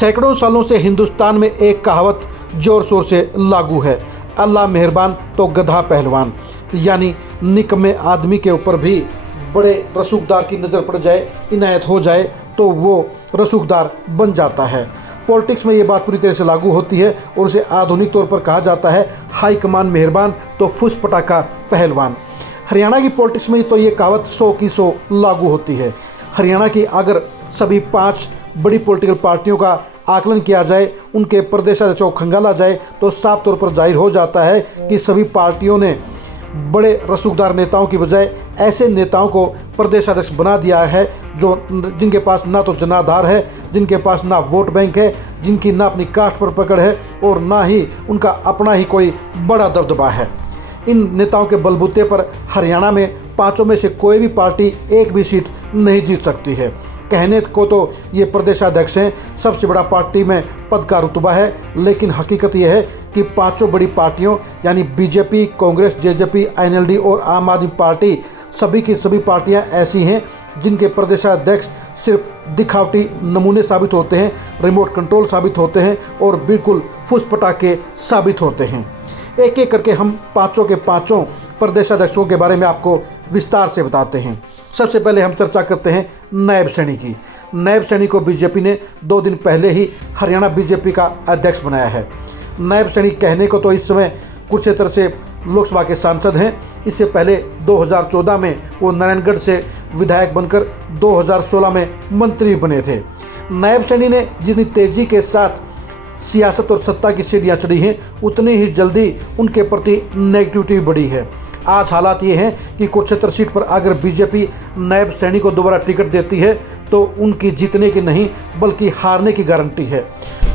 सैकड़ों सालों से हिंदुस्तान में एक कहावत जोर शोर से लागू है, अल्लाह मेहरबान तो गधा पहलवान। यानी निकम्मे आदमी के ऊपर भी बड़े रसूखदार की नज़र पड़ जाए, इनायत हो जाए तो वो रसूखदार बन जाता है। पॉलिटिक्स में ये बात पूरी तरह से लागू होती है और उसे आधुनिक तौर पर कहा जाता है हाई कमान मेहरबान तो फुस पटाखा पहलवान। हरियाणा की पॉलिटिक्स में तो ये कहावत 100 की 100 लागू होती है। हरियाणा की अगर सभी 5 बड़ी पॉलिटिकल पार्टियों का आकलन किया जाए, उनके प्रदेशाध्यक्षों को खंगाला जाए तो साफ तौर पर जाहिर हो जाता है कि सभी पार्टियों ने बड़े रसूखदार नेताओं की बजाय ऐसे नेताओं को प्रदेशाध्यक्ष बना दिया है जो जिनके पास ना तो जनाधार है, जिनके पास ना वोट बैंक है, जिनकी ना अपनी कास्ट पर पकड़ है और ना ही उनका अपना ही कोई बड़ा दबदबा है। इन नेताओं के बलबूते पर हरियाणा में 5 में से कोई भी पार्टी एक भी सीट नहीं जीत सकती है। कहने को तो ये प्रदेशाध्यक्ष हैं, सबसे बड़ा पार्टी में पद का रुतबा है, लेकिन हकीकत यह है कि 5 बड़ी पार्टियों यानी बीजेपी, कांग्रेस, जेजेपी, एनएलडी और आम आदमी पार्टी सभी की सभी पार्टियां ऐसी हैं जिनके प्रदेशाध्यक्ष सिर्फ दिखावटी नमूने साबित होते हैं, रिमोट कंट्रोल साबित होते हैं और बिल्कुल फुस पटाखे साबित होते हैं। एक एक करके हम 5 के 5 प्रदेशाध्यक्षों के बारे में आपको विस्तार से बताते हैं। सबसे पहले हम चर्चा करते हैं नायब सैनी की। नायब सैनी को बीजेपी ने 2 दिन पहले ही हरियाणा बीजेपी का अध्यक्ष बनाया है। नायब सैनी कहने को तो इस समय कुरुक्षेत्र से लोकसभा के सांसद हैं। इससे पहले 2014 में वो नारायणगढ़ से विधायक बनकर 2016 में मंत्री बने थे। नायब सैनी ने जितनी तेज़ी के साथ सियासत और सत्ता की सीढ़ियाँ चढ़ी हैं, उतनी ही जल्दी उनके प्रति नेगेटिविटी बढ़ी है। आज हालात ये हैं कि कुरुक्षेत्र सीट पर अगर बीजेपी नायब सैनी को दोबारा टिकट देती है तो उनकी जीतने की नहीं बल्कि हारने की गारंटी है।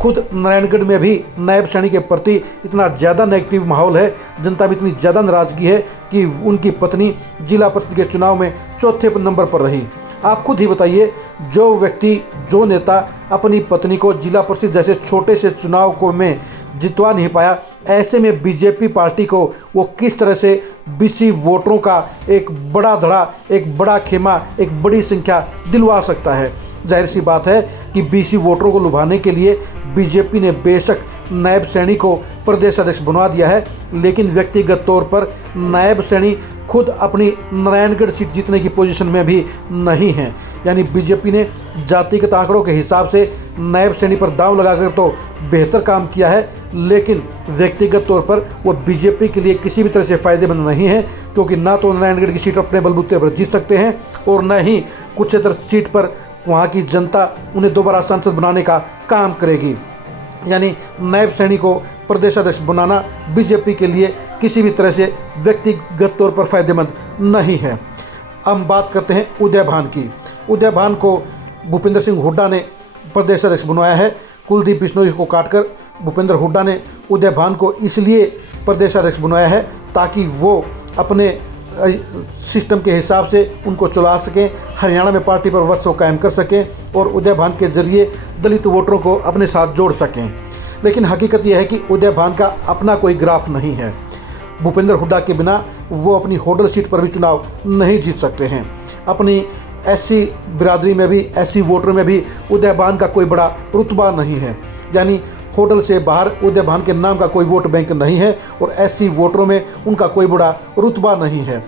खुद नारायणगढ़ में भी नायब सैनी के प्रति इतना ज़्यादा नेगेटिव माहौल है, जनता में इतनी ज़्यादा नाराज़गी है कि उनकी पत्नी जिला परिषद के चुनाव में 4थे नंबर पर रही। आप खुद ही बताइए, जो व्यक्ति, जो नेता अपनी पत्नी को जिला परिषद जैसे छोटे से चुनाव को में जितवा नहीं पाया, ऐसे में बीजेपी पार्टी को वो किस तरह से बीसी वोटरों का एक बड़ा धड़ा, एक बड़ा खेमा, एक बड़ी संख्या दिलवा सकता है। जाहिर सी बात है कि बीसी वोटरों को लुभाने के लिए बीजेपी ने बेशक नायब सैनी को प्रदेशाध्यक्ष बनवा दिया है, लेकिन व्यक्तिगत तौर पर नायब सैनी खुद अपनी नारायणगढ़ सीट जीतने की पोजीशन में भी नहीं है। यानी बीजेपी ने जातिगत आंकड़ों के हिसाब से नायब सैनी पर दांव लगाकर तो बेहतर काम किया है, लेकिन व्यक्तिगत तौर पर वो बीजेपी के लिए किसी भी तरह से फ़ायदेमंद नहीं है, क्योंकि ना तो नारायणगढ़ की सीट अपने बलबूते पर जीत सकते हैं और न ही कुरुक्षेत्र सीट पर वहाँ की जनता उन्हें दोबारा सांसद बनाने का काम करेगी। यानी नायब सैनी को प्रदेशाध्यक्ष बनाना बीजेपी के लिए किसी भी तरह से व्यक्तिगत तौर पर फ़ायदेमंद नहीं है। हम बात करते हैं उदय भान की। उदय भान को भूपेंद्र सिंह हुड्डा ने प्रदेशाध्यक्ष बनवाया है। कुलदीप बिश्नोई को काटकर भूपेंद्र हुड्डा ने उदय भान को इसलिए प्रदेशाध्यक्ष बनवाया है ताकि वो अपने सिस्टम के हिसाब से उनको चला सकें, हरियाणा में पार्टी पर वर्चस्व कायम कर सकें और उदय भान के जरिए दलित वोटरों को अपने साथ जोड़ सकें। लेकिन हकीकत यह है कि उदय भान का अपना कोई ग्राफ नहीं है। भूपेंद्र हुड्डा के बिना वो अपनी होडल सीट पर भी चुनाव नहीं जीत सकते हैं। अपनी एससी बिरादरी में भी, एससी वोटर में भी उदय भान का कोई बड़ा रुतबा नहीं है। यानी होटल से बाहर उदय भान के नाम का कोई वोट बैंक नहीं है और एससी वोटरों में उनका कोई बड़ा रुतबा नहीं है।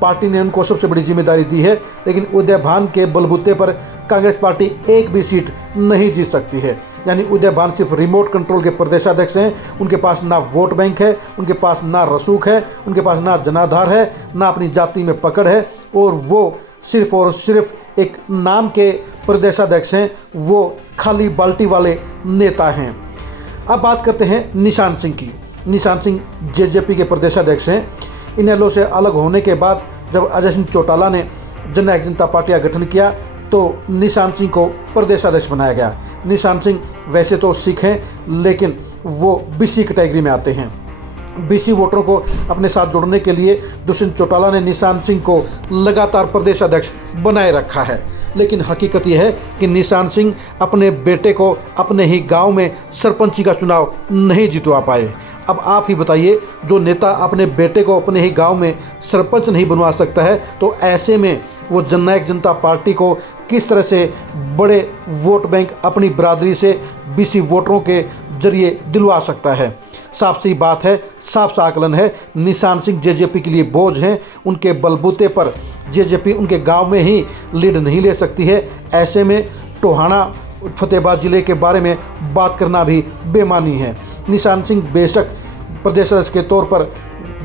पार्टी ने उनको सबसे बड़ी जिम्मेदारी दी है, लेकिन उदय भान के बलबूते पर कांग्रेस पार्टी एक भी सीट नहीं जीत सकती है। यानी उदय भान सिर्फ रिमोट कंट्रोल के प्रदेशाध्यक्ष हैं। उनके पास ना वोट बैंक है, उनके पास ना रसूख है, उनके पास ना जनाधार है, ना अपनी जाति में पकड़ है और वो सिर्फ और सिर्फ एक नाम के प्रदेशाध्यक्ष हैं। वो खाली बाल्टी वाले नेता हैं। अब बात करते हैं निशान सिंह की। निशान सिंह जेजेपी के प्रदेशाध्यक्ष हैं। इनेलो से अलग होने के बाद जब अजय सिंह चौटाला ने जननायक जनता पार्टी का गठन किया तो निशान सिंह को प्रदेशाध्यक्ष बनाया गया। निशान सिंह वैसे तो सिख हैं, लेकिन वो बीसी कैटेगरी में आते हैं। बीसी वोटरों को अपने साथ जोड़ने के लिए दुष्यंत चौटाला ने निशान सिंह को लगातार प्रदेशाध्यक्ष बनाए रखा है। लेकिन हकीकत यह है कि निशान सिंह अपने बेटे को अपने ही गांव में सरपंची का चुनाव नहीं जितवा पाए। अब आप ही बताइए, जो नेता अपने बेटे को अपने ही गांव में सरपंच नहीं बनवा सकता है, तो ऐसे में वो जननायक जनता पार्टी को किस तरह से बड़े वोट बैंक अपनी बिरादरी से बीसी वोटरों के जरिए दिलवा सकता है। साफ सी बात है, साफ सा आकलन है, निशान सिंह जेजेपी के लिए बोझ हैं। उनके बलबूते पर जेजेपी उनके गांव में ही लीड नहीं ले सकती है। ऐसे में टोहाना फतेहाबाद जिले के बारे में बात करना भी बेमानी है। निशान सिंह बेशक प्रदेश अध्यक्ष के तौर पर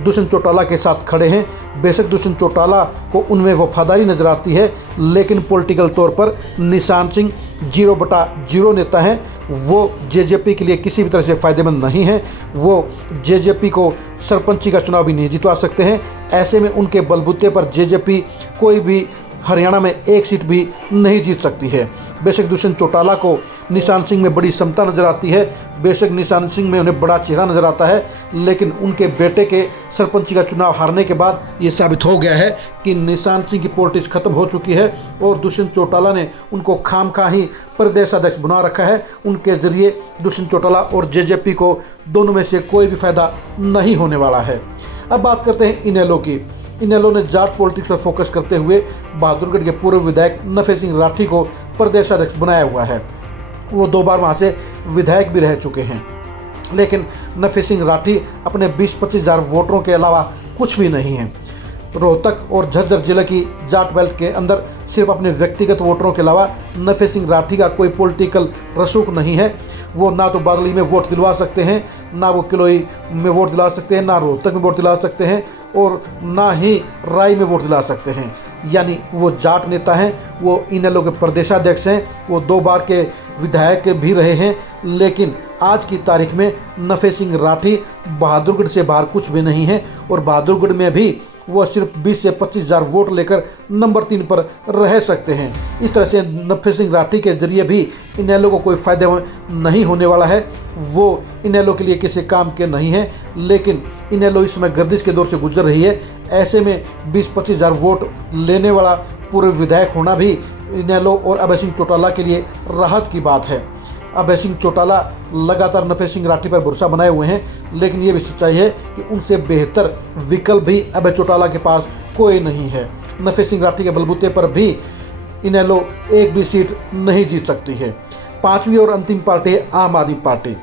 दुष्यंत चौटाला के साथ खड़े हैं, बेशक दुष्यंत चौटाला को उनमें वफादारी नजर आती है, लेकिन पॉलिटिकल तौर पर निशान सिंह 0/0 नेता हैं। वो जेजेपी के लिए किसी भी तरह से फ़ायदेमंद नहीं है। वो जेजेपी को सरपंची का चुनाव भी नहीं जितवा सकते हैं। ऐसे में उनके बलबूते पर जेजेपी कोई भी हरियाणा में एक सीट भी नहीं जीत सकती है। बेशक दुष्यंत चौटाला को निशान सिंह में बड़ी क्षमता नज़र आती है, बेशक निशान सिंह में उन्हें बड़ा चेहरा नज़र आता है, लेकिन उनके बेटे के सरपंची का चुनाव हारने के बाद ये साबित हो गया है कि निशान सिंह की पॉलिटिक्स खत्म हो चुकी है और दुष्यंत चौटाला ने उनको खामखा ही प्रदेश अध्यक्ष बना रखा है। उनके जरिए दुष्यंत चौटाला और जेजेपी को दोनों में से कोई भी फायदा नहीं होने वाला है। अब बात करते हैं इनेलो की। इनेलो ने जाट पॉलिटिक्स पर फोकस करते हुए बहादुरगढ़ के पूर्व विधायक नफे सिंह राठी को प्रदेश अध्यक्ष बनाया हुआ है। वो 2 बार वहाँ से विधायक भी रह चुके हैं, लेकिन नफे सिंह राठी अपने 20-25 हज़ार वोटरों के अलावा कुछ भी नहीं है। रोहतक और झज्जर जिले की जाट बेल्ट के अंदर सिर्फ अपने व्यक्तिगत वोटरों के अलावा नफे सिंह राठी का कोई पॉलिटिकल रसूख नहीं है। वो ना तो बागली में वोट दिलवा सकते हैं, ना वो किलोई में वोट दिला सकते हैं, ना रोहतक में वोट दिला सकते हैं और ना ही राय में वोट दिला सकते हैं। यानी वो जाट नेता हैं। वो इनेलो के प्रदेशाध्यक्ष हैं। वो 2 बार के विधायक भी रहे हैं, लेकिन आज की तारीख में नफे सिंह राठी बहादुरगढ़ से बाहर कुछ भी नहीं है और बहादुरगढ़ में भी वो सिर्फ 20 से 25 हज़ार वोट लेकर नंबर 3 पर रह सकते हैं। इस तरह से नफे सिंह राठी के जरिए भी इनेलो को कोई फ़ायदा नहीं होने वाला है। वो इनेलो के लिए किसी काम के नहीं है, लेकिन इनेलो इस समय गर्दिश के दौर से गुजर रही है। ऐसे में 20-25 हज़ार वोट लेने वाला पूर्व विधायक होना भी इनेलो और अभय सिंह चौटाला के लिए राहत की बात है। अभय सिंह चौटाला लगातार नफे सिंह राठी पर भरोसा बनाए हुए हैं, लेकिन ये भी सच्चाई है कि उनसे बेहतर विकल्प भी अभय चौटाला के पास कोई नहीं है। नफे सिंह राठी के बलबूते पर भी इनेलो एक भी सीट नहीं जीत सकती है। 5वीं और अंतिम पार्टी है आम आदमी पार्टी।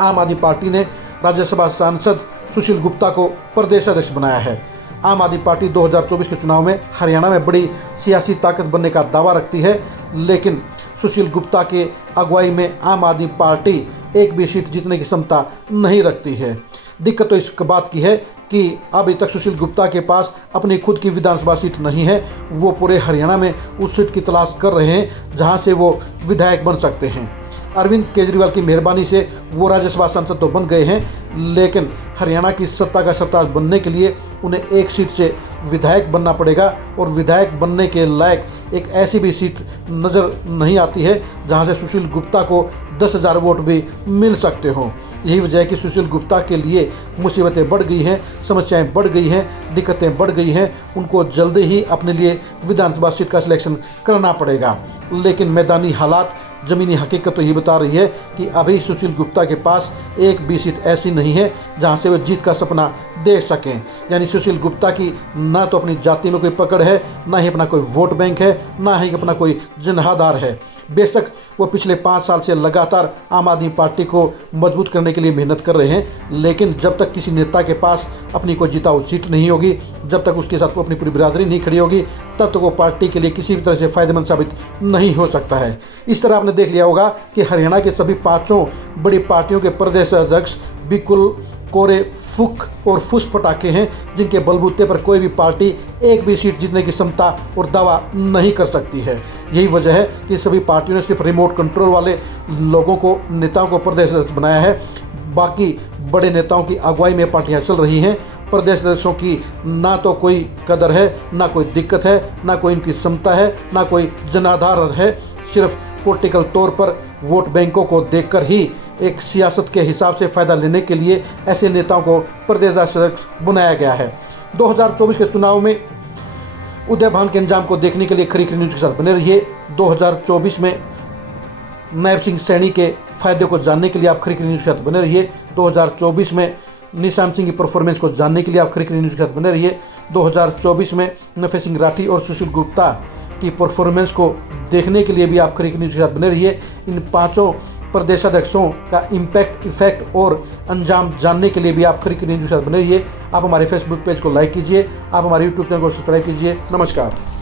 आम आदमी पार्टी ने राज्यसभा सांसद सुशील गुप्ता को प्रदेश अध्यक्ष बनाया है। आम आदमी पार्टी 2024 के चुनाव में हरियाणा में बड़ी सियासी ताकत बनने का दावा रखती है, लेकिन सुशील गुप्ता के अगुवाई में आम आदमी पार्टी एक भी सीट जीतने की क्षमता नहीं रखती है। दिक्कत तो इस बात की है कि अभी तक सुशील गुप्ता के पास अपनी खुद की विधानसभा सीट नहीं है। वो पूरे हरियाणा में उस सीट की तलाश कर रहे हैं जहां से वो विधायक बन सकते हैं। अरविंद केजरीवाल की मेहरबानी से वो राज्यसभा सांसद तो बन गए हैं, लेकिन हरियाणा की सत्ता का सरताज बनने के लिए उन्हें एक सीट से विधायक बनना पड़ेगा और विधायक बनने के लायक एक ऐसी भी सीट नज़र नहीं आती है जहां से सुशील गुप्ता को 10,000 वोट भी मिल सकते हों। यही वजह है कि सुशील गुप्ता के लिए मुसीबतें बढ़ गई हैं, समस्याएं बढ़ गई हैं, दिक्कतें बढ़ गई हैं। उनको जल्दी ही अपने लिए विधानसभा सीट का सिलेक्शन करना पड़ेगा, लेकिन मैदानी हालात, ज़मीनी हकीकत तो ये बता रही है कि अभी सुशील गुप्ता के पास एक भी सीट ऐसी नहीं है जहां से वे जीत का सपना देख सकें। यानी सुशील गुप्ता की ना तो अपनी जाति में कोई पकड़ है, ना ही अपना कोई वोट बैंक है, ना ही अपना कोई जनाधार है। बेशक वो पिछले 5 साल से लगातार आम आदमी पार्टी को मजबूत करने के लिए मेहनत कर रहे हैं, लेकिन जब तक किसी नेता के पास अपनी कोई जिताऊ सीट नहीं होगी, जब तक उसके साथ वो अपनी पूरी बिरादरी नहीं खड़ी होगी, तब तक वो पार्टी के लिए किसी भी तरह से फ़ायदेमंद साबित नहीं हो सकता है। इस तरह आपने देख लिया होगा कि हरियाणा के सभी 5 बड़ी पार्टियों के प्रदेश अध्यक्ष बिल्कुल कोरे फुक और फुस पटाखे हैं, जिनके बलबूते पर कोई भी पार्टी एक भी सीट जीतने की क्षमता और दावा नहीं कर सकती है। यही वजह है कि सभी पार्टियों ने सिर्फ रिमोट कंट्रोल वाले लोगों को, नेताओं को प्रदेश अध्यक्ष बनाया है। बाकी बड़े नेताओं की अगुवाई में पार्टियां चल रही हैं। प्रदेश अध्यक्षों की ना तो कोई कदर है, ना कोई दिक्कत है, ना कोई इनकी क्षमता है, ना कोई जनाधार है। सिर्फ पॉलिटिकल तौर पर वोट बैंकों को देखकर ही एक सियासत के हिसाब से फ़ायदा लेने के लिए ऐसे नेताओं को प्रदेश अध्यक्ष बनाया गया है। 2024 के चुनाव में उदय भान के अंजाम को देखने के लिए खरी खरी न्यूज़ के साथ बने रहिए। 2024 में नायब सिंह सैनी के फायदे को जानने के लिए आप खरीकी न्यूज़ के साथ बने रहिए। 2024 में निशान सिंह की परफॉर्मेंस को जानने के लिए आप खरीकी न्यूज़ के साथ बने रहिए। 2024 में नफे सिंह राठी और सुशील गुप्ता की परफॉर्मेंस को देखने के लिए भी आप खरीकी न्यूज़ के साथ बने रहिए। इन पांचों प्रदेशाध्यक्षों का इम्पैक्ट, इफेक्ट और अंजाम जानने के लिए भी आप खरीकी न्यूज़ के साथ बने रहिए। आप हमारे फेसबुक पेज को लाइक कीजिए, आप हमारे यूट्यूब चैनल को सब्सक्राइब कीजिए। नमस्कार।